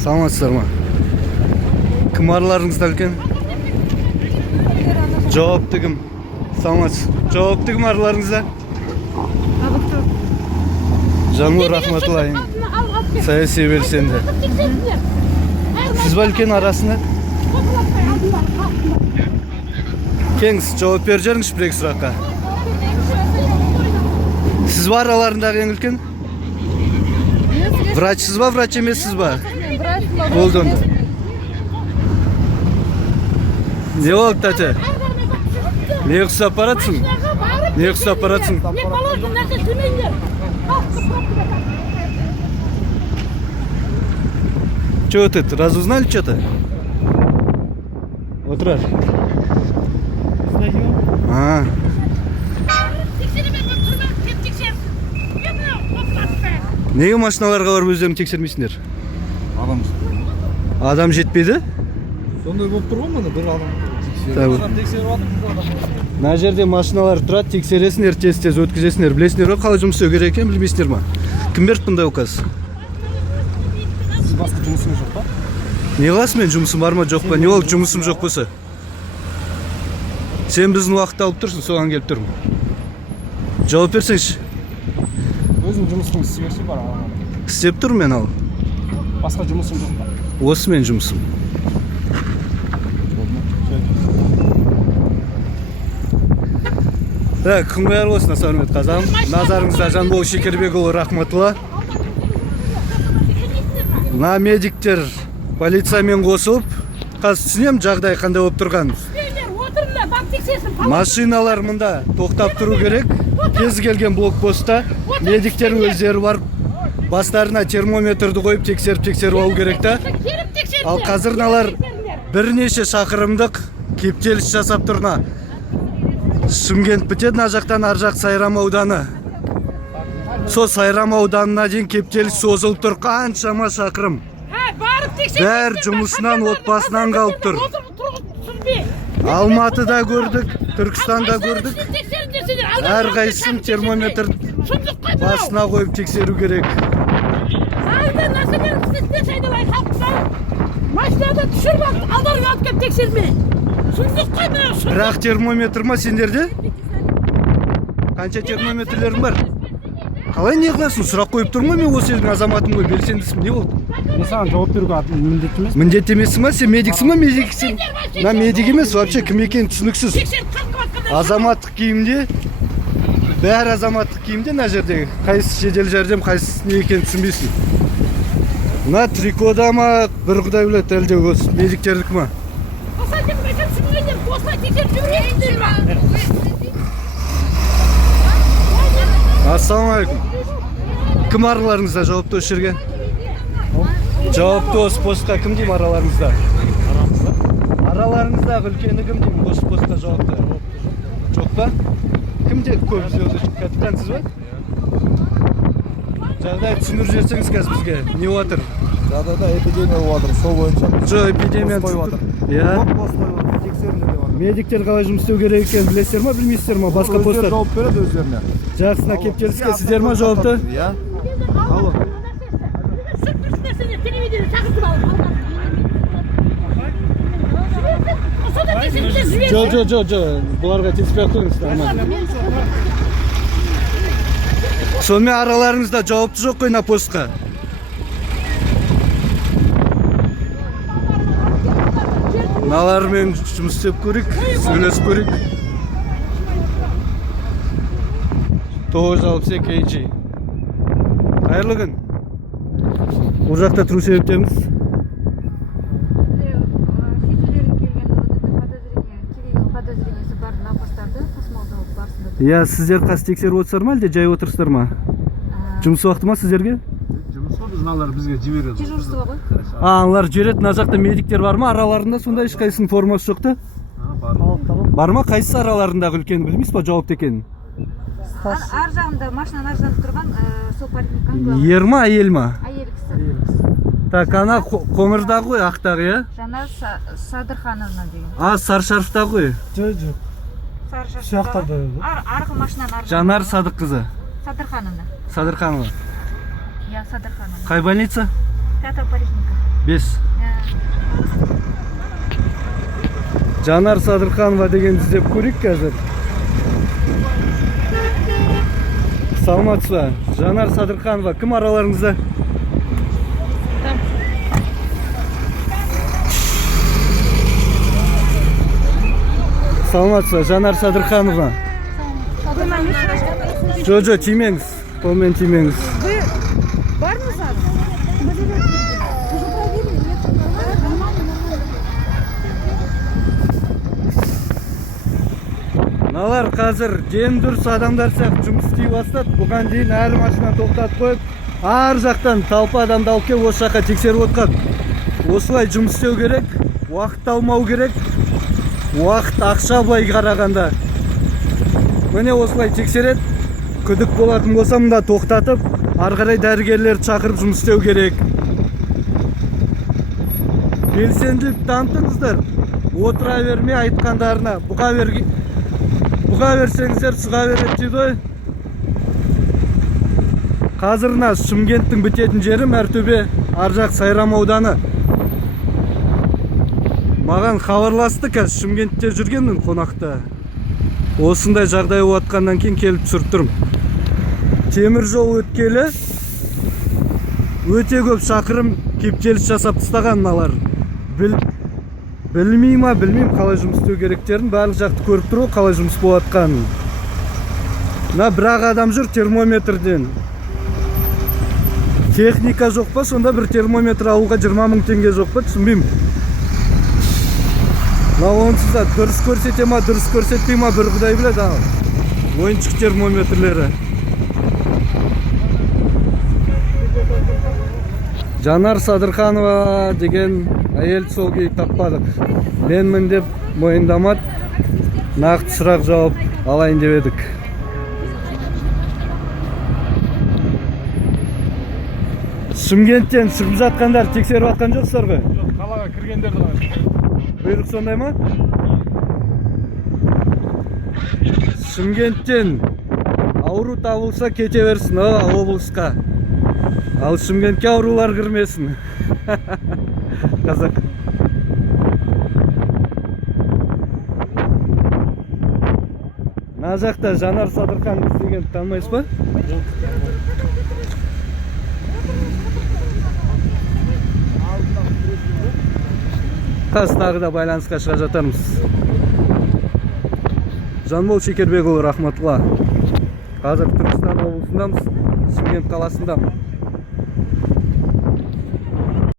Саламатсыздар ма? Кім араларыңызда үлкен? Жауапты кім? Саламатсыз. Жауапты кім араларыңызда? Жануар рахматуллайын. Саяси белсенді. Сіз ба үлкен арасында? Кеңіз, жауап бер жеріңіз бір сұраққа. Сіз ба араларындағы ең үлкен? Врачсыз ба, врач емессіз ба? Болды онда. Не болды, тәте? Не ұқсап баратсың? Не ұқсап баратсың? Че вот это, разузнали что-то? Отырар. А. Неге машиналарға барып өздерін тексермейсіңдер? Адам жетпейді? Сондай болып тұр ғой міне, бір адам тексеріп жатыр. Мына жерде машиналар тұрады, тексересіңдер, тез-тез өткізесіңдер. Білесіңдер ғой, қалай жұмыс істеу керек екенін білмейсіңдер ма? Кім берді бұндай указ? Сіз басқа жұмысыңыз жоқ па? Не қыласың, мен жұмысым бар ма жоқ па? Не болып жұмысым жоқ болса? Сен біздің уақытты алып тұрсың, соған келіп тұрмын. Жауап берсеңші. Өзің жұмысың істемекші бар ағам. Істеп тұрмын мен ал. Басқа жұмысың жоқ па? Осы мен жұмысым. Так, күн қайырлы болсын, Асармет қазам. Назарыңызда Жанбол Шекербекұлы рахматулла. Мына медиктер полициямен қосылып, қазір түсінем жағдай қандай болып тұрған. Машиналар мында тоқтап тұру керек. Кез келген блокпостта медиктер өздері бар, бастарына термометрді қойып тексеріп алу керек та. Ал қазір налар бірнеше шақырымдық кептеліс жасап тұрна. Шымкент бітеді, мына жақтан ар жақ Сайрам ауданы. Со Сайрам ауданына дейін кептеліс созылып тұр, қаншама шақырым. Бәр жұмысынан, отбасынан қалып тұр. Алматыда көрдік, Түркістанда көрдік. Әр қайсысын термометр басына қойып тексеру керек. Машинада түшіріп алып, алып кеп тексерме. Бірақ термометр ма сендерде? Қанша термометрлерің бар? Қалай не қыласың? Сұрақ қойып тұрмын ғой, мен осы елдің азаматым ғой, белсендісің, не болды? Мен саған жауап беруге міндетті емес. Міндетті емессің ба? Сен медиксің ба, медиксің? Мына медик емес, вообще кім екені түсініксіз. Азаматтық киімде, бәрі азаматтық киімде мына жердегі. Қайсысы жедел жәрдем, қайсысы не екенін түсінбейсің. Мына трикода ма, бір құдай біледі, әлде осы медиктердікі ма? Ассалаумағалейкум. Кім араларыңызда жауапты осы жерге? Жауапты осы постқа кім деймін араларыңызда? Араларыңыздағы үлкені кім деймін осы постқа жауапты? Жоқ па? Кім де көп сөзі? Капитансыз ба? Жағдай түсіндіріп жіберсеңіз қазір бізге. Не отыр? Жағдайда эпидемия болып жатыр, сол бойынша. Жоқ, эпидемия қойып жатыр. Иә. Медиктер қалай жұмыс істеу керек екенін білесіздер ма, білмейсіздер ма? Басқа посттар. Өздері жауап береді өздеріне. Жақсына кептеліске сіздер ма жауапты? Иә. Алло. Жоқ, бұларға тиіспей ақ қойыңыз. Сонымен араларыңызда жауапты жоқ қой на постқа. Мыналармен жұмыс істеп көрейік, сөйлесіп көрейік. 962 KG. Қайырлы күн. Бұл жақта тұру себептеріңіз? Иә, сіздер қасы тексеріп отырсыздар ма, әлде жай отырсыздар ма? Жұмыс уақыты ма сіздерге? Жұмыс уақыты мыналар бізге жібереді. Дежурство ғой. Аналар жүреді, мына жақта медиктер бар ма? Араларында сонда ешқайсының формасы жоқ та? Бар ма? Қайсысы араларындағы үлкен білмейсіз ба жауапты екенін? Ар жағында машинаның ар жағында тұрған сол поликлиниканың Ер ма, әйел ма? әйел кісі. Так, ана қоңырдағы ғой, ақтағы, иә? Жанар Садырхановна деген. А, сары шарфтағы ғой? Жоқ. Сары арғы машинаның ар жағында. Жанар Садық қызы. Садырхановна. Садырханова. Я Садырхановна. Қай больница? 5-я поликлиника. 5. Жанар Садырханова деген іздеп көрейік қазір. Саламатсыз ба? Жанар Садырханова кім араларыңызда? Саламатсыз ба? Жанар Садырханова. Жо, тимеңіз. Қолмен тимеңіз. Бар мı zaten? Налар қазір дем дұрыс адамдар сияқты жұмыс істей бастады. Бұған дейін әр машина тоқтатып қойып, ар жақтан талпа адамды алып келіп осы жаққа тексеріп отқан. Осылай жұмыс істеу керек, уақыт алмау керек. Уақыт ақша былай қарағанда. Міне осылай тексереді. Күдік болатын болса мұнда тоқтатып, ары қарай дәрігерлерді шақырып жұмыс істеу керек. Белсенділік танытыңыздар. Отыра бермей айтқандарына. Бұға берсеңіздер сұға береді дейді ғой. Қазір мына Шымкенттің бітетін жері Мәртөбе, ар жақ Сайрам ауданы. Маған хабарласты қазір Шымкентте жүргенмін қонақта. Осындай жағдай болатқаннан кейін келіп түсіріп тұрмын. Темір жол өткелі өте көп шақырым кептеліс жасап тастаған мыналар. Білмеймін қалай жұмыс істеу керектерін, барлық жақты көріп тұру қалай жұмыс болатқанын. Мына бір-ақ адам жүр термометрден. Техника жоқ па, сонда бір термометр алуға 20 000 теңге жоқ па, түсінбеймін. Мына онсыз да дұрыс көрсете ма, дұрыс көрсетпей ма, бір құдай біледі. Ойыншық термометрлері. Жанар Садырханова деген әйел сол күйі таппадық. Менмін деп мойындамады. Нақты сұрақ жауап алайын деп едік. Шымкенттен шығып жатқандар тексеріп жатқан жоқсыздар ғой? Жоқ, қалаға кіргендерді ғана. Бұйрық сондай ма? Шымкенттен ауру табылса кете берсін облысқа. Ал Шымкентке аурулар кірмесін. Қазақ. Мына жақта Жанар Садырхан деген танымайсыз ба? Қазір тағы да байланысқа шыға жатармыз. Жанбол Шекербекұлы, рахматулла. Қазір Түркістан облысындамыз, Шымкент қаласындамын.